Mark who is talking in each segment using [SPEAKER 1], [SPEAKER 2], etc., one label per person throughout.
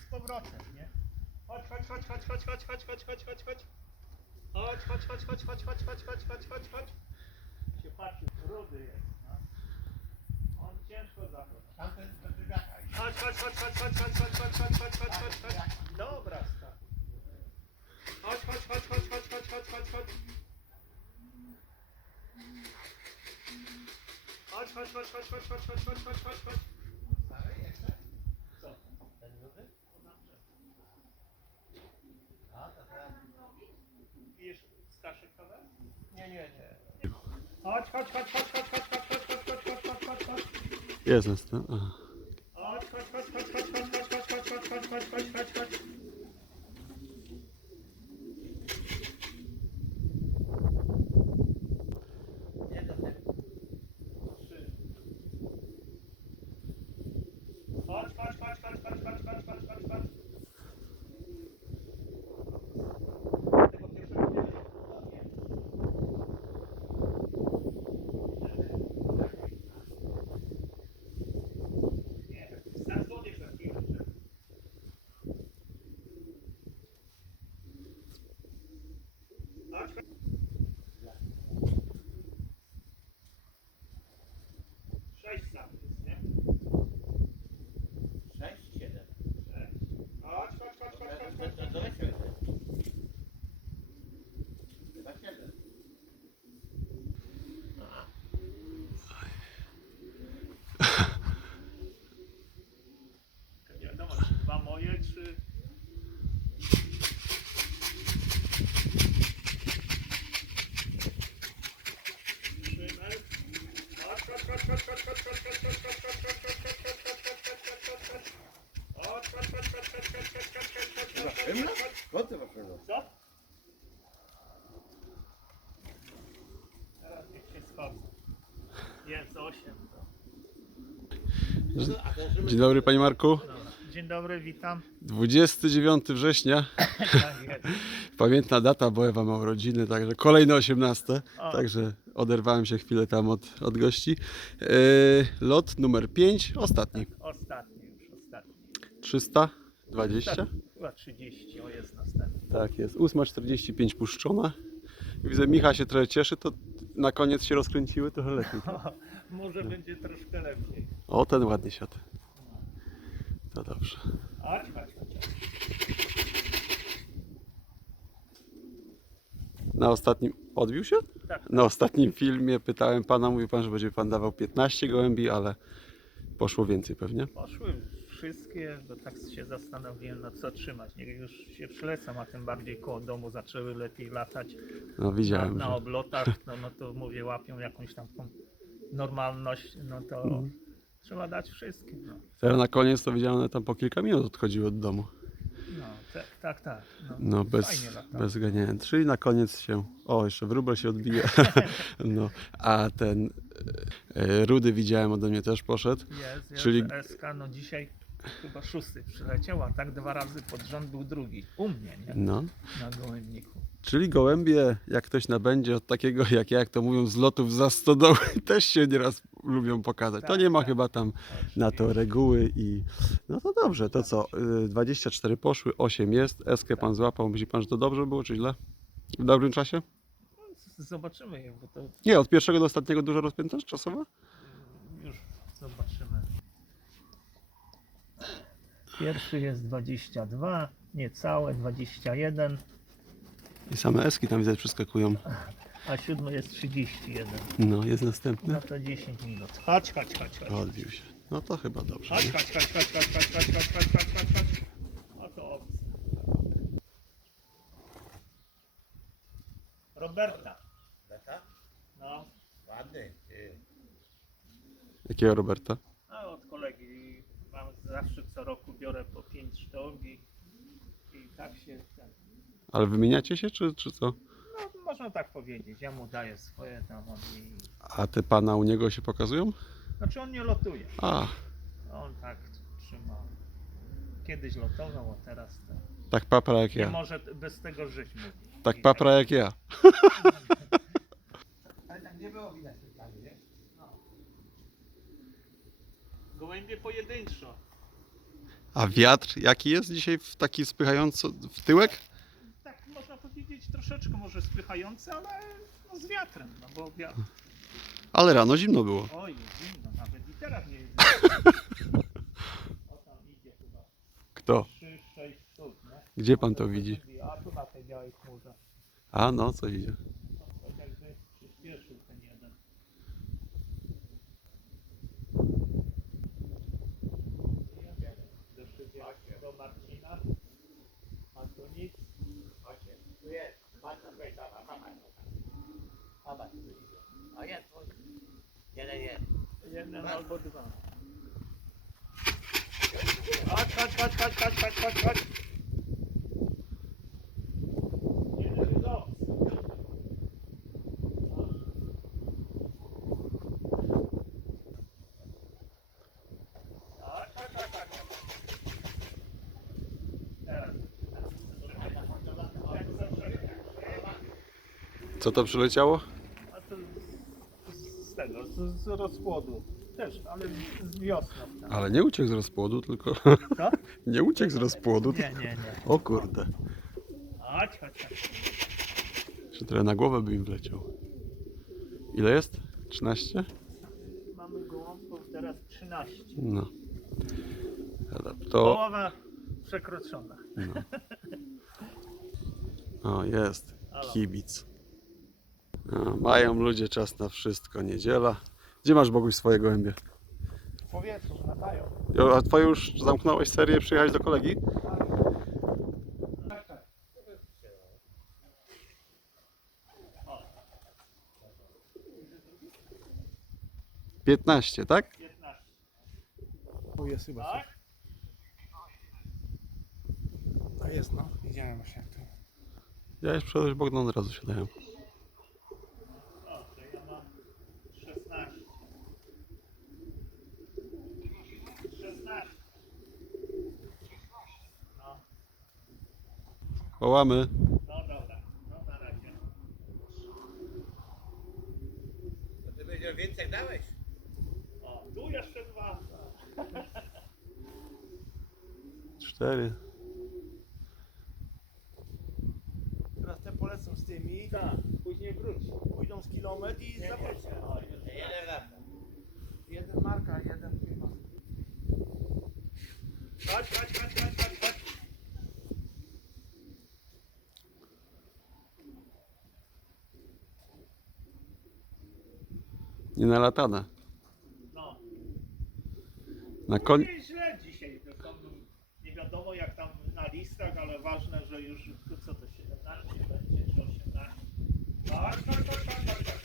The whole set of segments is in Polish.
[SPEAKER 1] z powrotem, nie? Chodź, chodź, chodź, chodź, chodź, chodź, chodź, chodź, chodź, chodź, chodź. Chodź, chodź, chodź, chodź, chodź, chodź, chodź, chodź, chodź, chodź, chodź. Się patrzy, rudy jest, no. On ciężko zachodzi. Chodź, chodź, chodź, chodź, chodź, chodź, chodź, chodź, chodź, chodź, chodź, chodź, chodź. Dobra, stary. Chodź, chodź, chodź, chodź, chodź, chodź, chodź, chodź, chodź. Chodź, chodź, chodź, chodź, chodź, chodź, chodź, chodź, chodź, chodź, chodź. Co? Ten rudy? Pijesz starszy kawę? Nie. Chodź, chodź, chodź, chodź, chodź, chodź, chodź, chodź, chodź, chodź, chodź, chodź, chodź, chodź.
[SPEAKER 2] Jest następny. Aha.
[SPEAKER 1] Chodź, chodź, chodź, chodź, chodź, chodź, chodź, chodź, chodź, chodź, chodź, chodź, chodź, chodź, chodź. Chodź, chodź, chodź, chodź, chodź, chodź, chodź, chodź, chodź, chodź. Tego pierwszego nie nie, zadzwonię za chwilę. Chodź, chodź. Sześć sam jest, nie?
[SPEAKER 3] 6, 7.
[SPEAKER 1] Sześć. Chodź, chodź, chodź, chodź, chodź, chodź.
[SPEAKER 3] To weźmy. Chyba 7.
[SPEAKER 1] Nie wiadomo, czy dwa moje, czy... Szymek. Chodź, chodź, chodź, chodź, chodź, chodź, chodź, chodź, chodź, chodź, chodź, chodź, chodź, chodź, chodź,
[SPEAKER 3] Skąd ty masz pewno?
[SPEAKER 1] co? Teraz niech się schodzą. Jest 8.
[SPEAKER 2] Dzień dobry panie Marku.
[SPEAKER 1] Dzień dobry, witam.
[SPEAKER 2] 29 września.
[SPEAKER 1] Tak jest.
[SPEAKER 2] Pamiętna data, bo Ewa ma urodziny, także kolejne 18.
[SPEAKER 1] O.
[SPEAKER 2] Także oderwałem się chwilę tam od gości. Lot numer 5, ostatni.
[SPEAKER 1] Ostatni już, ostatni.
[SPEAKER 2] 320?
[SPEAKER 1] Chyba 30, o jest następny.
[SPEAKER 2] Tak jest. 8.45 puszczona. Widzę, Micha się trochę cieszy, to na koniec się rozkręciły trochę lepiej.
[SPEAKER 1] Może będzie troszkę lepiej.
[SPEAKER 2] O, ten ładnie siadł. To dobrze.
[SPEAKER 1] Chodź, chodź, chodź.
[SPEAKER 2] Na ostatnim... Odbił się?
[SPEAKER 1] Tak.
[SPEAKER 2] Na ostatnim filmie pytałem pana, mówił pan, że będzie pan dawał 15 gołębi, ale poszło więcej pewnie.
[SPEAKER 1] Poszły wszystkie, bo tak się zastanowiłem, na co trzymać. Niech już się przylecam, a tym bardziej koło domu zaczęły lepiej latać
[SPEAKER 2] No widziałem,
[SPEAKER 1] na
[SPEAKER 2] że...
[SPEAKER 1] oblotach, no to mówię, łapią jakąś tam tą normalność, no to trzeba dać wszystkim. No,
[SPEAKER 2] Teraz na koniec to widziałem, one tam po kilka minut odchodziły od domu.
[SPEAKER 1] no tak.
[SPEAKER 2] No
[SPEAKER 1] Fajnie
[SPEAKER 2] bez,
[SPEAKER 1] latało.
[SPEAKER 2] bez ganiania. Czyli na koniec się... O, jeszcze wróbel się odbije. No, a ten rudy widziałem, ode mnie też poszedł.
[SPEAKER 1] Jest,
[SPEAKER 2] Czyli-
[SPEAKER 1] SK, no dzisiaj chyba 6 przyleciał, a tak 2 razy pod rząd był drugi. U mnie, nie?
[SPEAKER 2] No.
[SPEAKER 1] Na gołębniku.
[SPEAKER 2] Czyli gołębie, jak ktoś nabędzie od takiego jak ja, jak to mówią, z lotów za stodoły, też się nieraz lubią pokazać. To
[SPEAKER 1] Tak,
[SPEAKER 2] nie ma
[SPEAKER 1] tak.
[SPEAKER 2] chyba tam na to reguły i... No to dobrze, to co? 24 poszły, 8 jest, Eskę pan złapał. Myśli pan, że to dobrze było, czy źle? W dobrym czasie?
[SPEAKER 1] Zobaczymy je, bo to
[SPEAKER 2] Nie, od pierwszego do ostatniego dużo rozpiętość czasowa?
[SPEAKER 1] już zobaczymy. Pierwszy jest 22, niecałe 21,
[SPEAKER 2] I same Eski tam widzę przeskakują.
[SPEAKER 1] a 7 jest 31.
[SPEAKER 2] No, jest następny.
[SPEAKER 1] No to 10 minut. Chodź.
[SPEAKER 2] Odbił się. No to chyba dobrze.
[SPEAKER 1] Chodź.
[SPEAKER 2] nie?
[SPEAKER 1] Chodź. Oto obcy. Roberta.
[SPEAKER 3] Lata?
[SPEAKER 1] No,
[SPEAKER 3] Ładny. Ty.
[SPEAKER 2] Jakiego Roberta?
[SPEAKER 1] a od kolegi mam zawsze co roku biorę po 5 sztuk i tak się ten,
[SPEAKER 2] Ale wymieniacie się, czy co?
[SPEAKER 1] no można tak powiedzieć, ja mu daję swoje tam on mi,
[SPEAKER 2] A te pana u niego się pokazują?
[SPEAKER 1] znaczy on nie lotuje,
[SPEAKER 2] A,
[SPEAKER 1] on tak trzyma, kiedyś lotował, a teraz to
[SPEAKER 2] tak papra jak
[SPEAKER 1] nie
[SPEAKER 2] ja.
[SPEAKER 1] może bez tego żyć, mówi.
[SPEAKER 2] Tak
[SPEAKER 1] I
[SPEAKER 2] papra jak ja.
[SPEAKER 3] Ale tak nie było widać pytanie, nie?
[SPEAKER 1] no. Gołębie pojedynczo.
[SPEAKER 2] A wiatr jaki jest dzisiaj taki spychający w tyłek?
[SPEAKER 1] Tak można powiedzieć troszeczkę może spychający, ale no z wiatrem, no bo wiatr.
[SPEAKER 2] Ale rano zimno było.
[SPEAKER 1] Oj, zimno, nawet i teraz nie jest. O tam idzie chyba
[SPEAKER 2] Kto?
[SPEAKER 1] 3-6 stóp, nie?
[SPEAKER 2] Gdzie pan to widzi?
[SPEAKER 1] A tu na tej białej chmurze.
[SPEAKER 2] A no, co idzie?
[SPEAKER 1] No, tak jakby przyspieszył ten jeden. Doszedł do Marcina, a tu nic.
[SPEAKER 3] Tu jest. Patrz, weź, zobacz. A jest, chodź. Jeden jest.
[SPEAKER 1] Jeden albo dwa. Chodź, chodź, chodź, chodź, chodź, chodź, chodź, chodź. Jeden jest obcy. Chodź, chodź, chodź, chodź. Teraz.
[SPEAKER 2] Co to przyleciało?
[SPEAKER 1] A to z tego, z rozpłodu. Też, ale z wiosną. tam.
[SPEAKER 2] Ale nie uciekł z rozpłodu, tylko...
[SPEAKER 1] Co?
[SPEAKER 2] Nie uciekł z rozpłodu.
[SPEAKER 1] Nie, nie, nie.
[SPEAKER 2] O kurde.
[SPEAKER 1] Chodź, chodź, chodź.
[SPEAKER 2] Jeszcze trochę na głowę by im wleciał. Ile jest? 13?
[SPEAKER 1] Mamy gołąbków teraz 13.
[SPEAKER 2] No. Dobra, to...
[SPEAKER 1] Połowa przekroczona.
[SPEAKER 2] No. O, jest.
[SPEAKER 1] Halo.
[SPEAKER 2] Kibic. No, mają ludzie czas na wszystko. Niedziela. Gdzie masz, Boguś, swoje gołębie?
[SPEAKER 1] W powietrzu latają.
[SPEAKER 2] A twoje już zamknąłeś serię, przyjechałeś do kolegi?
[SPEAKER 1] Tak, tak.
[SPEAKER 2] 15, tak?
[SPEAKER 1] 15.
[SPEAKER 4] O, jest chyba.
[SPEAKER 1] Tak?
[SPEAKER 4] A jest, no. Widziałem właśnie jak to.
[SPEAKER 2] Ja już przyszedłeś, Bogdan, od razu siadają.
[SPEAKER 1] O, to ja mam 16. 16. No,
[SPEAKER 2] Wołamy.
[SPEAKER 1] no dobra. No na razie.
[SPEAKER 3] To ty będziesz więcej dałeś?
[SPEAKER 1] O, tu jeszcze 2.
[SPEAKER 2] 4.
[SPEAKER 4] Teraz te polecą z tymi,
[SPEAKER 1] Tak, później wróć.
[SPEAKER 4] pójdą z kilometr i zawrócą.
[SPEAKER 3] Jeden lata.
[SPEAKER 4] Jeden marka, jeden chyba.
[SPEAKER 1] Chodź, chodź, chodź, chodź, chodź, chodź.
[SPEAKER 2] Nienalatane.
[SPEAKER 1] No.
[SPEAKER 2] Na koń...
[SPEAKER 1] Nie źle dzisiaj, to są, nie wiadomo jak tam na listach, ale ważne, że już, to co to 17 będzie, czy 18? Tak, tak, tak, tak, tak, tak.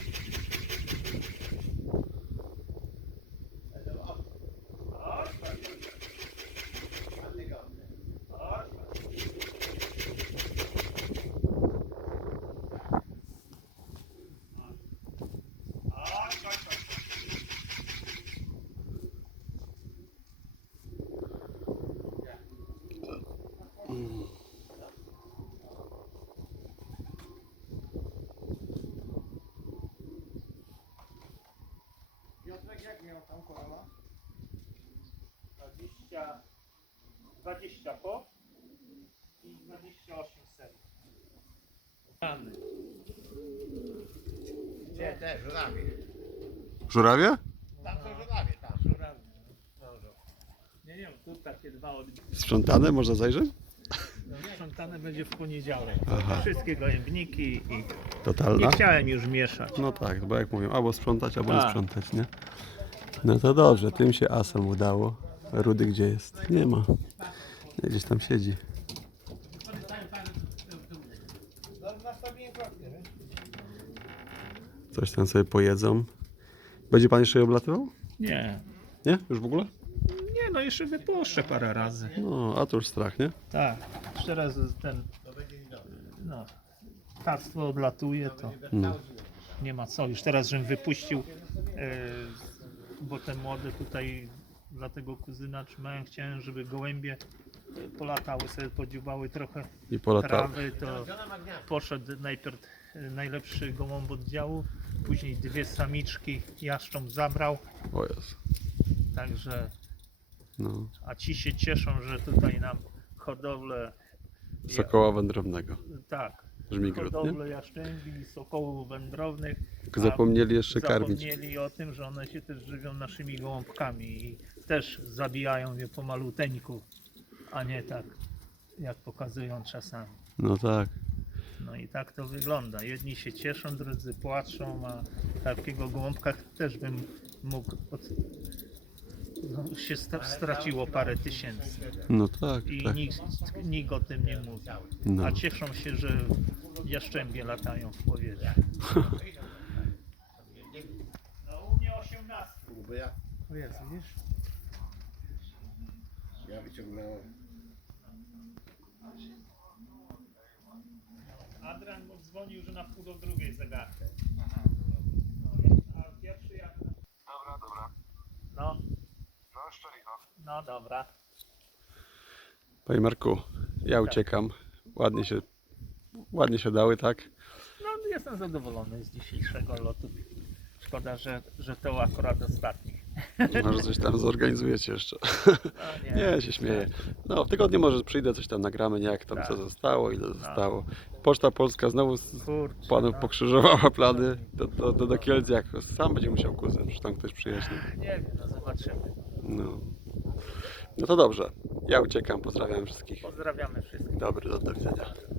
[SPEAKER 1] Chodź, chodź, chodź, chodź, chodź. Chodź, chodź, chodź.
[SPEAKER 4] Piotrek jak miał tam korona?
[SPEAKER 1] 20 po i 28 serii. Rany.
[SPEAKER 3] Gdzie te żurawie?
[SPEAKER 2] Żurawie?
[SPEAKER 3] Tam są żurawie, tam.
[SPEAKER 1] Żurawny.
[SPEAKER 3] No, no.
[SPEAKER 1] Nie wiem, tu takie dwa
[SPEAKER 2] Sprzątane? Można zajrzeć?
[SPEAKER 1] sprzątane będzie w poniedziałek.
[SPEAKER 2] Aha.
[SPEAKER 1] Wszystkie gołębniki i nie
[SPEAKER 2] Totalna?
[SPEAKER 1] chciałem już mieszać.
[SPEAKER 2] No tak, bo jak mówią, albo sprzątać, albo nie
[SPEAKER 1] Tak.
[SPEAKER 2] sprzątać, nie? No to dobrze, tym się asem udało. Rudy gdzie jest? Nie ma. Gdzieś tam siedzi.
[SPEAKER 4] Nastawienie kropnie, wiesz?
[SPEAKER 2] Coś tam sobie pojedzą. Będzie pan jeszcze je oblatywał?
[SPEAKER 1] Nie.
[SPEAKER 2] Nie? Już w ogóle?
[SPEAKER 1] Nie, no jeszcze wypuszczę parę razy.
[SPEAKER 2] No, a to już strach, nie?
[SPEAKER 1] Tak. Jeszcze raz ten, no, ptactwo oblatuje, to
[SPEAKER 2] No.
[SPEAKER 1] nie ma co. Już teraz, żebym wypuścił, bo te młode tutaj dla tego kuzyna trzymałem, chciałem, żeby gołębie polatały sobie, podziubały trochę
[SPEAKER 2] I polatały.
[SPEAKER 1] trawy, to poszedł najpierw najlepszy gołąb oddziału, później 2 samiczki, jaszcząb zabrał,
[SPEAKER 2] O jest.
[SPEAKER 1] także
[SPEAKER 2] No,
[SPEAKER 1] A ci się cieszą, że tutaj nam hodowlę,
[SPEAKER 2] sokoła wędrownego.
[SPEAKER 1] tak,
[SPEAKER 2] Żmigród, nie?
[SPEAKER 1] hodowlę jaszczębi i sokołów wędrownych.
[SPEAKER 2] Tylko
[SPEAKER 1] a
[SPEAKER 2] zapomnieli jeszcze karmić.
[SPEAKER 1] Zapomnieli o tym, że one się też żywią naszymi gołąbkami i też zabijają je pomaluteńku, a nie tak jak pokazują czasami.
[SPEAKER 2] No tak.
[SPEAKER 1] No i tak to wygląda. Jedni się cieszą, drudzy płaczą, a takiego gołąbka też bym mógł no, się straciło parę tysięcy
[SPEAKER 2] No tak,
[SPEAKER 1] i
[SPEAKER 2] tak.
[SPEAKER 1] nikt o tym nie mówi.
[SPEAKER 2] No.
[SPEAKER 1] A cieszą się, że jaszczębie latają w powietrzu. No u mnie 18.
[SPEAKER 3] Bo ja,
[SPEAKER 4] O jest, widzisz?
[SPEAKER 3] ja wyciągnąłem.
[SPEAKER 1] Adrian mu dzwonił, że na 1:30 zegarkę. No, a pierwszy jak?
[SPEAKER 5] Dobra.
[SPEAKER 1] No,
[SPEAKER 5] No szczeli go.
[SPEAKER 1] no dobra.
[SPEAKER 2] Panie Marku, ja uciekam. Ładnie się dały, tak?
[SPEAKER 1] No jestem zadowolony z dzisiejszego lotu. Szkoda, że to akurat ostatni.
[SPEAKER 2] Może coś tam zorganizujecie jeszcze.
[SPEAKER 1] No,
[SPEAKER 2] Nie, się śmieję. No, w tygodniu może przyjdę, coś tam nagramy, nie jak tam
[SPEAKER 1] Tak.
[SPEAKER 2] co zostało, ile zostało. Poczta Polska znowu z
[SPEAKER 1] Kurczę,
[SPEAKER 2] panów
[SPEAKER 1] no.
[SPEAKER 2] pokrzyżowała plany do Kielc, jak sam będzie musiał kuzyn, że tam ktoś przyjaźni.
[SPEAKER 1] Nie wiem, no zobaczymy.
[SPEAKER 2] No. No to dobrze. Ja uciekam, pozdrawiam wszystkich.
[SPEAKER 1] Pozdrawiamy wszystkich.
[SPEAKER 2] Dobry, do widzenia.